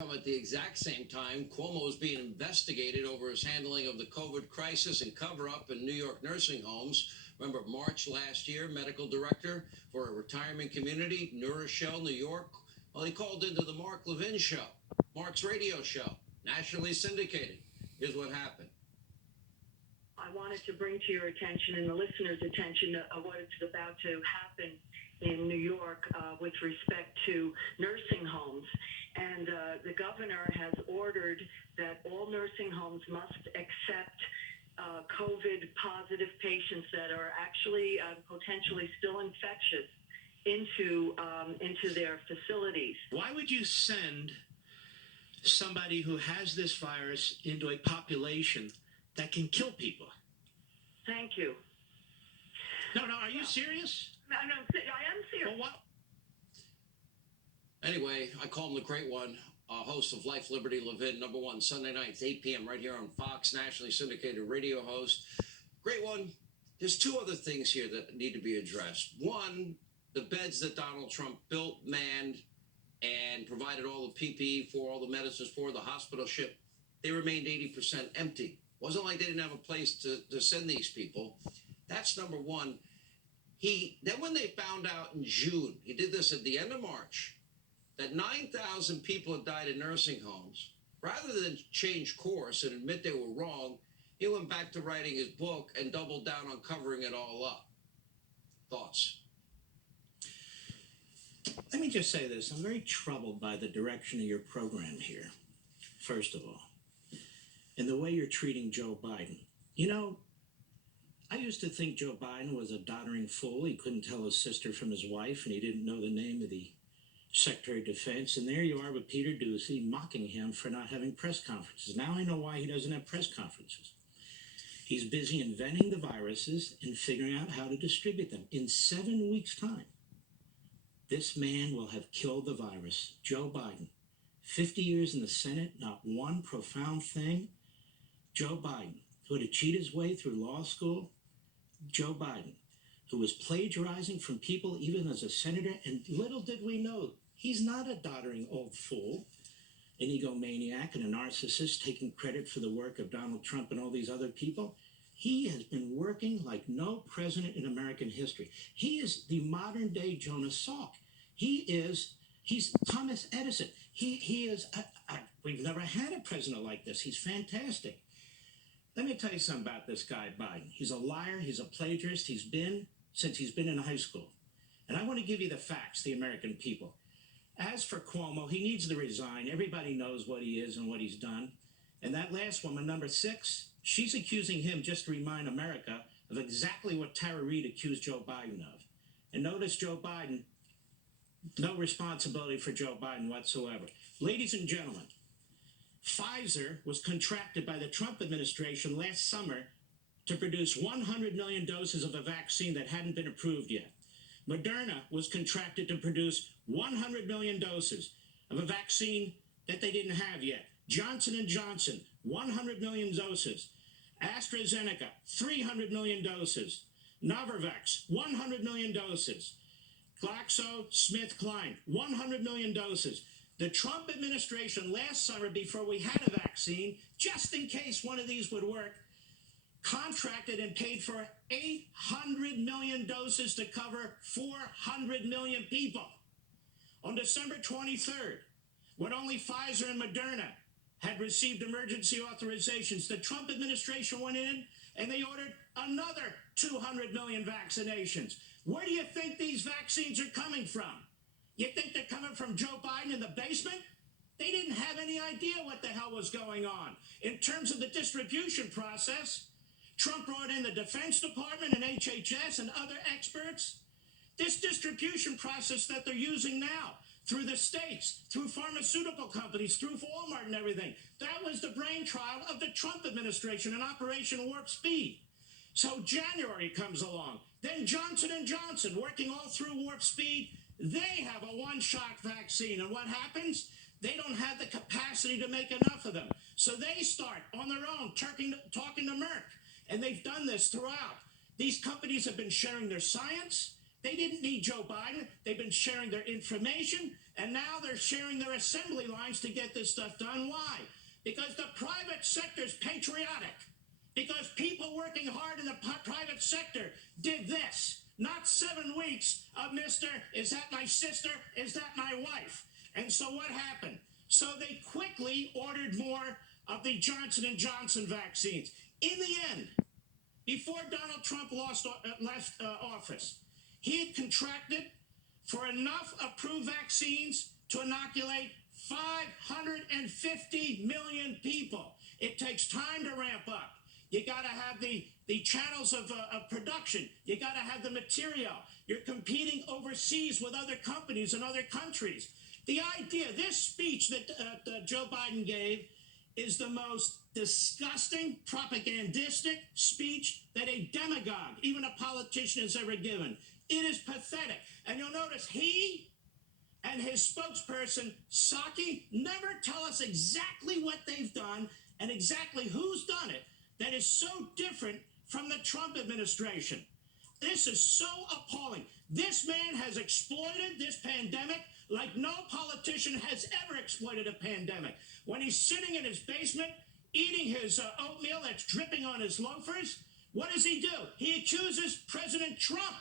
At the exact same time, Cuomo is being investigated over his handling of the COVID crisis and cover-up in New York nursing homes. Remember, March last year, medical director for a retirement community, New Rochelle, New York. Well, he called into the Mark Levin show, Mark's radio show, nationally syndicated. Here's what happened. I wanted to bring to your attention and the listeners' attention what is about to happen in New York with respect to nursing homes. And the governor has ordered that all nursing homes must accept COVID-positive patients that are actually potentially still infectious into their facilities. Why would you send somebody who has this virus into a population that can kill people? Thank you. No, are you serious? I am serious. Well, what? Anyway, I call him the Great One, host of Life, Liberty, Levin, number one, Sunday nights, 8 p.m. right here on Fox, nationally syndicated radio host. Great One, there's two other things here that need to be addressed. One, the beds that Donald Trump built, manned, and provided all the PPE for, all the medicines for, the hospital ship, they remained 80% empty. Wasn't like they didn't have a place to send these people. That's number one. Then when they found out in June, he did this at the end of March, that 9,000 people had died in nursing homes, rather than change course and admit they were wrong, he went back to writing his book and doubled down on covering it all up. Thoughts? Let me just say this. I'm very troubled by the direction of your program here, first of all, and the way you're treating Joe Biden. You know, I used to think Joe Biden was a doddering fool. He couldn't tell his sister from his wife, and he didn't know the name of the Secretary of Defense. And there you are with Peter Doocy mocking him for not having press conferences. Now I know why he doesn't have press conferences. He's busy inventing the viruses and figuring out how to distribute them. In 7 weeks' time, this man will have killed the virus. Joe Biden, 50 years in the Senate, not one profound thing. Joe Biden, who had to cheat his way through law school. Joe Biden, who was plagiarizing from people even as a senator. And little did we know, he's not a doddering old fool, an egomaniac and a narcissist taking credit for the work of Donald Trump and all these other people. He has been working like no president in American history. He is the modern day Jonas Salk. He's Thomas Edison. He is, we've never had a president like this. He's fantastic. Let me tell you something about this guy, Biden. He's a liar. He's a plagiarist. Since he's been in high school. And I want to give you the facts, the American people. As for Cuomo, he needs to resign. Everybody knows what he is and what he's done. And that last woman, number 6, she's accusing him, just to remind America, of exactly what Tara Reid accused Joe Biden of. And notice Joe Biden, no responsibility for Joe Biden whatsoever. Ladies and gentlemen, Pfizer was contracted by the Trump administration last summer to produce 100 million doses of a vaccine that hadn't been approved yet. Moderna was contracted to produce 100 million doses of a vaccine that they didn't have yet. Johnson & Johnson, 100 million doses. AstraZeneca, 300 million doses. Novavax, 100 million doses. GlaxoSmithKline, 100 million doses. The Trump administration last summer, before we had a vaccine, just in case one of these would work, contracted and paid for 800 million doses to cover 400 million people. On December 23rd, when only Pfizer and Moderna had received emergency authorizations, the Trump administration went in and they ordered another 200 million vaccinations. Where do you think these vaccines are coming from? You think they're coming from Joe Biden in the basement? They didn't have any idea what the hell was going on. In terms of the distribution process, Trump brought in the Defense Department and HHS and other experts. This distribution process that they're using now, through the states, through pharmaceutical companies, through Walmart and everything, that was the brainchild of the Trump administration in Operation Warp Speed. So January comes along. Then Johnson & Johnson, working all through Warp Speed, they have a one-shot vaccine. And what happens? They don't have the capacity to make enough of them. So they start on their own talking to Merck. And they've done this throughout. These companies have been sharing their science. They didn't need Joe Biden. They've been sharing their information, and now they're sharing their assembly lines to get this stuff done. Why? Because the private sector is patriotic. Because people working hard in the private sector did this. Not 7 weeks of Mr. Is that my sister? Is that my wife? And so what happened? So they quickly ordered more of the Johnson & Johnson vaccines. In the end, before Donald Trump left office, he had contracted for enough approved vaccines to inoculate 550 million people. It takes time to ramp up. You got to have the channels of production. You got to have the material. You're competing overseas with other companies in other countries. The idea, this speech that Joe Biden gave is the most disgusting, propagandistic speech that a demagogue, even a politician, has ever given. It is pathetic. And you'll notice he and his spokesperson, Psaki, never tell us exactly what they've done and exactly who's done it that is so different from the Trump administration. This is so appalling. This man has exploited this pandemic like no politician has ever exploited a pandemic. When he's sitting in his basement eating his oatmeal that's dripping on his loafers, what does he do? He accuses President Trump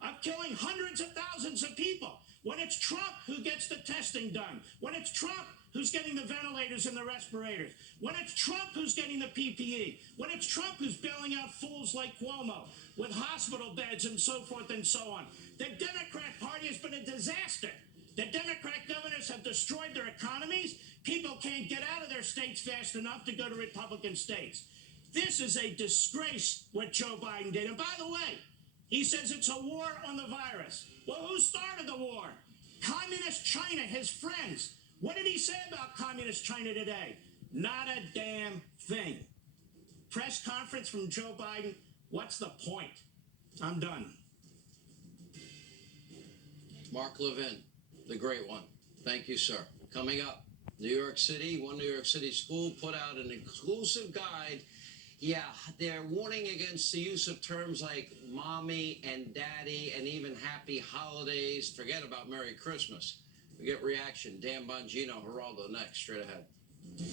of killing hundreds of thousands of people. When it's Trump who gets the testing done, when it's Trump who's getting the ventilators and the respirators, when it's Trump who's getting the PPE, when it's Trump who's bailing out fools like Cuomo with hospital beds and so forth and so on. The Democrat Party has been a disaster. The Democrat governors have destroyed their economies. People can't get out of their states fast enough to go to Republican states. This is a disgrace what Joe Biden did. And by the way, he says it's a war on the virus. Well, who started the war? Communist China, his friends. What did he say about Communist China today? Not a damn thing. Press conference from Joe Biden. What's the point? I'm done. Mark Levin, the great one. Thank you, sir. Coming up, New York City, one New York City school put out an inclusive guide. Yeah, they're warning against the use of terms like mommy and daddy and even happy holidays. Forget about Merry Christmas. We get reaction. Dan Bongino, Geraldo, next, straight ahead.